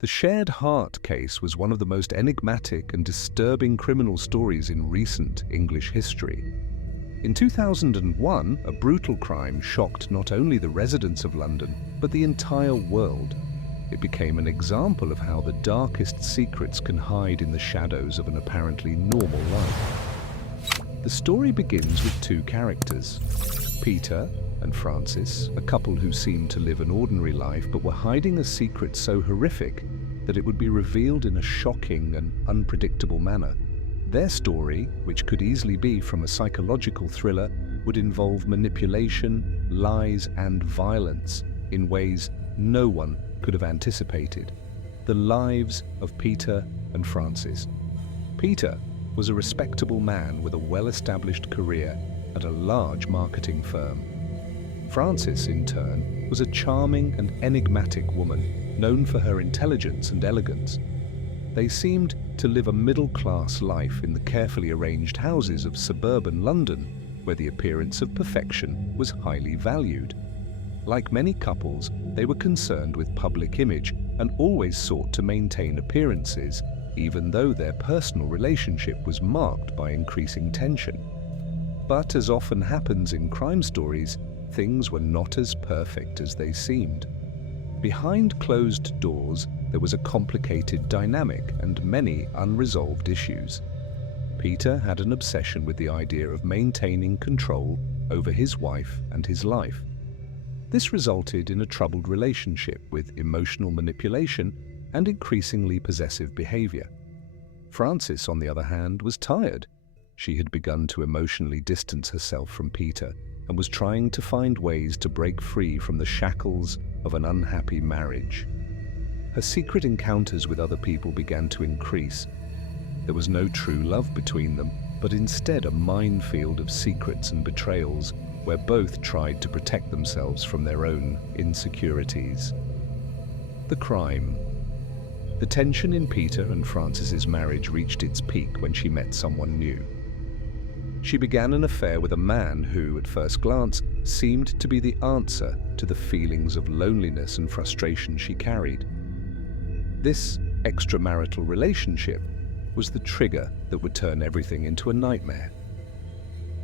The Shared Heart case was one of the most enigmatic and disturbing criminal stories in recent English history. In 2001, a brutal crime shocked not only the residents of London, but the entire world. It became an example of how the darkest secrets can hide in the shadows of an apparently normal life. The story begins with two characters, Peter and Francis, a couple who seemed to live an ordinary life but were hiding a secret so horrific that it would be revealed in a shocking and unpredictable manner. Their story, which could easily be from a psychological thriller, would involve manipulation, lies, and violence in ways no one could have anticipated. The lives of Peter and Francis. Peter was a respectable man with a well-established career at a large marketing firm. Francis, in turn, was a charming and enigmatic woman, known for her intelligence and elegance. They seemed to live a middle-class life in the carefully arranged houses of suburban London, where the appearance of perfection was highly valued. Like many couples, they were concerned with public image and always sought to maintain appearances, even though their personal relationship was marked by increasing tension. But as often happens in crime stories, things were not as perfect as they seemed. Behind closed doors, there was a complicated dynamic and many unresolved issues. Peter had an obsession with the idea of maintaining control over his wife and his life. This resulted in a troubled relationship with emotional manipulation and increasingly possessive behavior. Francis, on the other hand, was tired. She had begun to emotionally distance herself from Peter and was trying to find ways to break free from the shackles of an unhappy marriage. Her secret encounters with other people began to increase. There was no true love between them, but instead a minefield of secrets and betrayals where both tried to protect themselves from their own insecurities. The crime. The tension in Peter and Francis's marriage reached its peak when she met someone new. She began an affair with a man who, at first glance, seemed to be the answer to the feelings of loneliness and frustration she carried. This extramarital relationship was the trigger that would turn everything into a nightmare.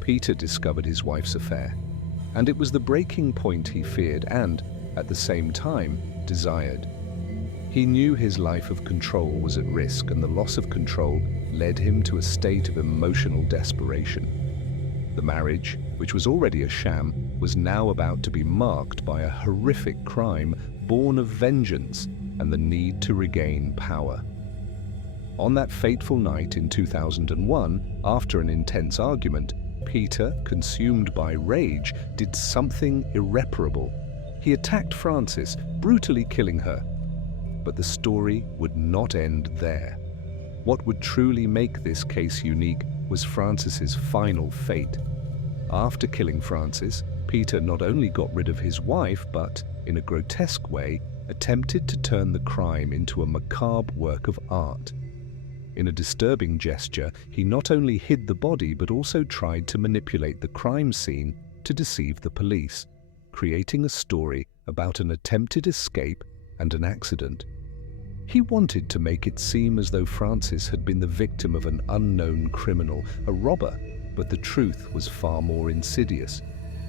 Peter discovered his wife's affair, and it was the breaking point he feared and, at the same time, desired. He knew his life of control was at risk, and the loss of control led him to a state of emotional desperation. The marriage, which was already a sham, was now about to be marked by a horrific crime born of vengeance and the need to regain power. On that fateful night in 2001, after an intense argument, Peter, consumed by rage, did something irreparable. He attacked Francis, brutally killing her. But the story would not end there. What would truly make this case unique was Francis's final fate. After killing Francis, Peter not only got rid of his wife, but, in a grotesque way, attempted to turn the crime into a macabre work of art. In a disturbing gesture, he not only hid the body but also tried to manipulate the crime scene to deceive the police, creating a story about an attempted escape and an accident. He wanted to make it seem as though Francis had been the victim of an unknown criminal, a robber, but the truth was far more insidious.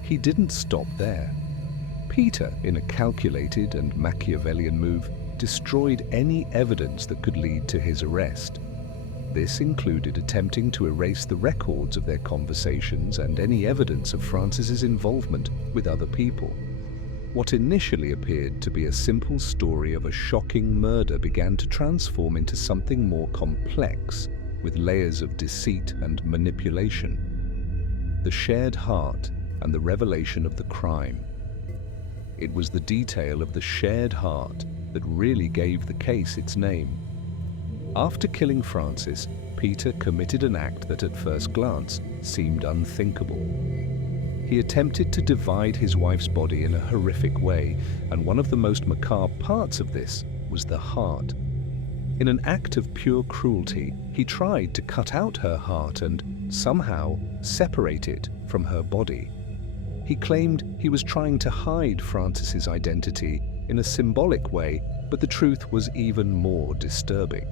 He didn't stop there. Peter, in a calculated and Machiavellian move, destroyed any evidence that could lead to his arrest. This included attempting to erase the records of their conversations and any evidence of Francis's involvement with other people. What initially appeared to be a simple story of a shocking murder began to transform into something more complex, with layers of deceit and manipulation. The shared heart and the revelation of the crime. It was the detail of the shared heart that really gave the case its name. After killing Francis, Peter committed an act that at first glance seemed unthinkable. He attempted to divide his wife's body in a horrific way, and one of the most macabre parts of this was the heart. In an act of pure cruelty, he tried to cut out her heart and, somehow, separate it from her body. He claimed he was trying to hide Francis's identity in a symbolic way But the truth was even more disturbing.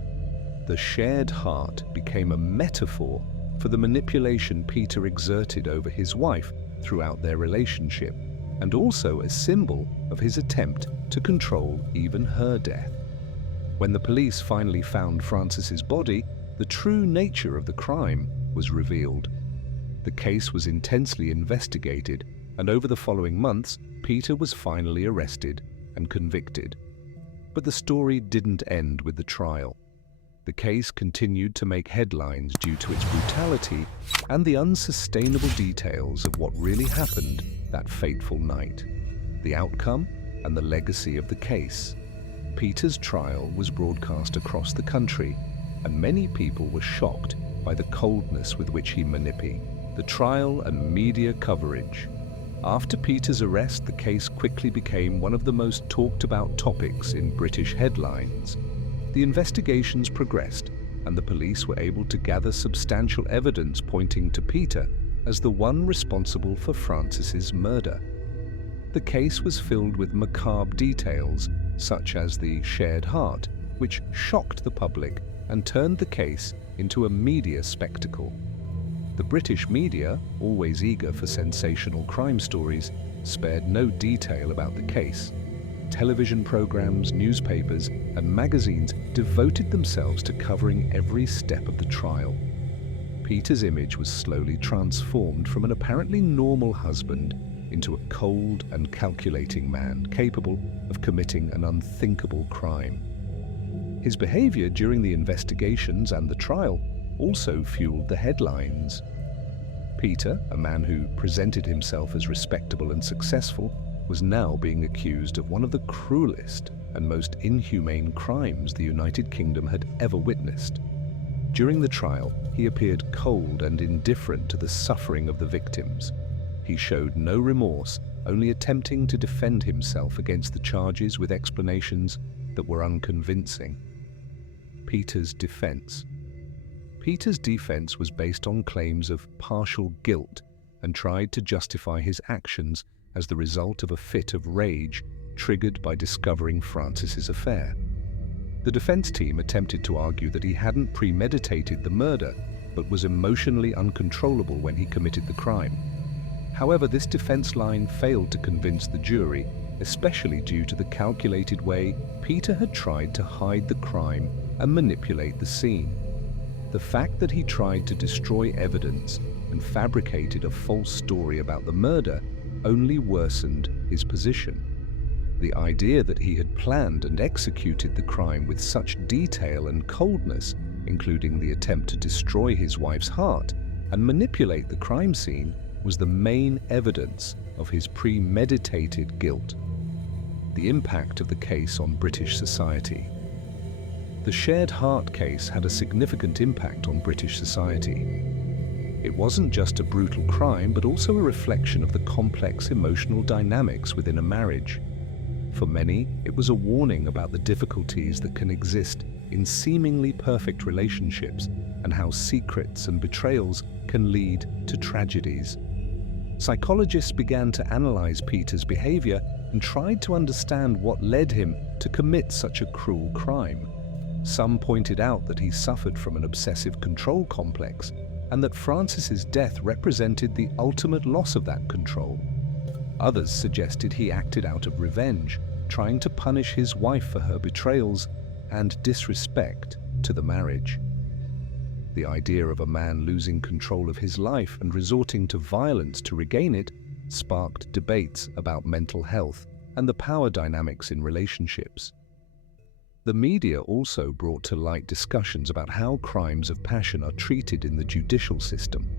The shared heart became a metaphor for the manipulation Peter exerted over his wife throughout their relationship, and also a symbol of his attempt to control even her death. When the police finally found Frances's body, the true nature of the crime was revealed. The case was intensely investigated, and over the following months, Peter was finally arrested and convicted. But the story didn't end with the trial. The case continued to make headlines due to its brutality and the unsustainable details of what really happened that fateful night. The outcome and the legacy of the case. Peter's trial was broadcast across the country, and many people were shocked by the coldness with which he manipulated the trial and media coverage. After Peter's arrest, the case quickly became one of the most talked about topics in British headlines. The investigations progressed, and the police were able to gather substantial evidence pointing to Peter as the one responsible for Frances's murder. The case was filled with macabre details, such as the shared heart, which shocked the public and turned the case into a media spectacle. The British media, always eager for sensational crime stories, spared no detail about the case. Television programs, newspapers, and magazines devoted themselves to covering every step of the trial. Peter's image was slowly transformed from an apparently normal husband into a cold and calculating man capable of committing an unthinkable crime. His behavior during the investigations and the trial also fueled the headlines. Peter, a man who presented himself as respectable and successful, was now being accused of one of the cruelest and most inhumane crimes the United Kingdom had ever witnessed. During the trial, he appeared cold and indifferent to the suffering of the victims. He showed no remorse, only attempting to defend himself against the charges with explanations that were unconvincing. Peter's defense. Peter's defense was based on claims of partial guilt and tried to justify his actions as the result of a fit of rage triggered by discovering Frances's affair. The defense team attempted to argue that he hadn't premeditated the murder, but was emotionally uncontrollable when he committed the crime. However, this defense line failed to convince the jury, especially due to the calculated way Peter had tried to hide the crime and manipulate the scene. The fact that he tried to destroy evidence and fabricated a false story about the murder only worsened his position. The idea that he had planned and executed the crime with such detail and coldness, including the attempt to destroy his wife's heart and manipulate the crime scene, was the main evidence of his premeditated guilt. The impact of the case on British society. The shared heart case had a significant impact on British society. It wasn't just a brutal crime, but also a reflection of the complex emotional dynamics within a marriage. For many, it was a warning about the difficulties that can exist in seemingly perfect relationships and how secrets and betrayals can lead to tragedies. Psychologists began to analyze Peter's behavior and tried to understand what led him to commit such a cruel crime. Some pointed out that he suffered from an obsessive control complex and that Frances's death represented the ultimate loss of that control. Others suggested he acted out of revenge, trying to punish his wife for her betrayals and disrespect to the marriage. The idea of a man losing control of his life and resorting to violence to regain it sparked debates about mental health and the power dynamics in relationships. The media also brought to light discussions about how crimes of passion are treated in the judicial system.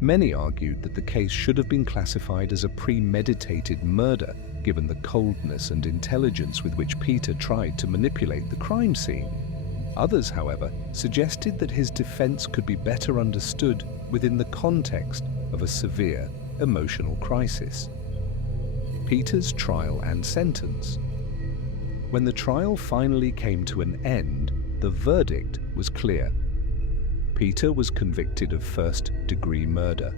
Many argued that the case should have been classified as a premeditated murder, given the coldness and intelligence with which Peter tried to manipulate the crime scene. Others, however, suggested that his defense could be better understood within the context of a severe emotional crisis. Peter's trial and sentence. When the trial finally came to an end, the verdict was clear. Peter was convicted of first-degree murder.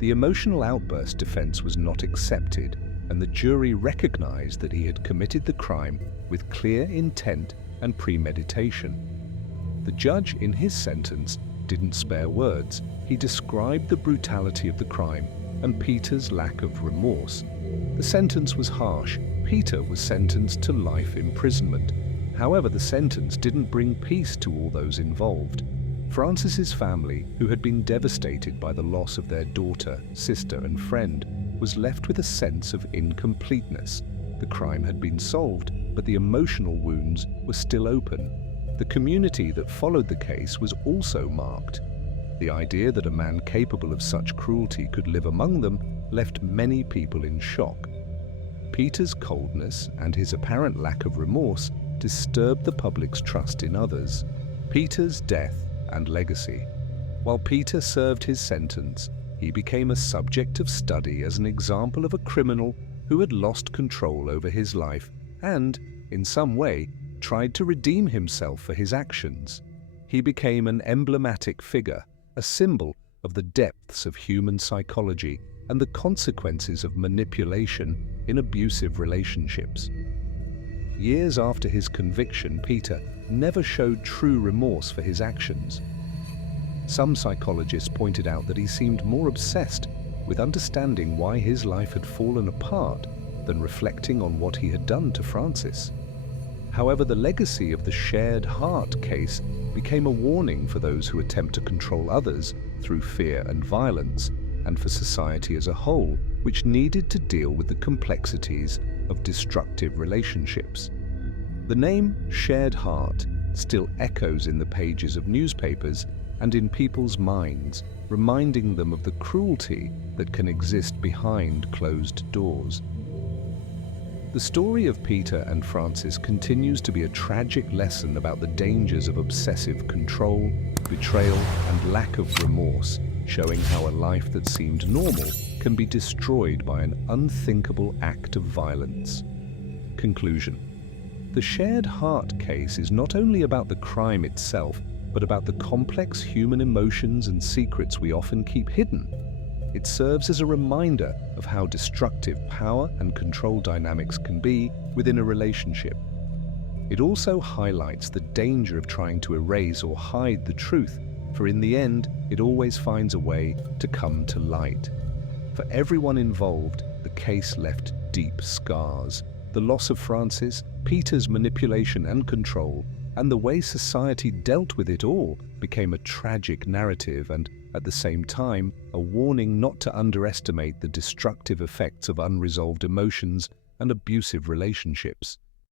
The emotional outburst defense was not accepted, and the jury recognized that he had committed the crime with clear intent and premeditation. The judge, in his sentence, didn't spare words. He described the brutality of the crime and Peter's lack of remorse. The sentence was harsh. Peter was sentenced to life imprisonment. However, the sentence didn't bring peace to all those involved. Francis's family, who had been devastated by the loss of their daughter, sister, and friend, was left with a sense of incompleteness. The crime had been solved, but the emotional wounds were still open. The community that followed the case was also marked. The idea that a man capable of such cruelty could live among them left many people in shock. Peter's coldness and his apparent lack of remorse disturbed the public's trust in others. Peter's death and legacy. While Peter served his sentence, he became a subject of study as an example of a criminal who had lost control over his life and, in some way, tried to redeem himself for his actions. He became an emblematic figure, a symbol of the depths of human psychology and the consequences of manipulation in abusive relationships. Years after his conviction, Peter never showed true remorse for his actions. Some psychologists pointed out that he seemed more obsessed with understanding why his life had fallen apart than reflecting on what he had done to Francis. However, the legacy of the shared heart case became a warning for those who attempt to control others through fear and violence, and for society as a whole, which needed to deal with the complexities of destructive relationships. The name Shared Heart still echoes in the pages of newspapers and in people's minds, reminding them of the cruelty that can exist behind closed doors. The story of Peter and Francis continues to be a tragic lesson about the dangers of obsessive control, betrayal, and lack of remorse, showing how a life that seemed normal can be destroyed by an unthinkable act of violence. Conclusion. The Shared Heart case is not only about the crime itself, but about the complex human emotions and secrets we often keep hidden. It serves as a reminder of how destructive power and control dynamics can be within a relationship. It also highlights the danger of trying to erase or hide the truth, for in the end, it always finds a way to come to light. For everyone involved, the case left deep scars. The loss of Francis, Peter's manipulation and control, and the way society dealt with it all became a tragic narrative and, at the same time, a warning not to underestimate the destructive effects of unresolved emotions and abusive relationships.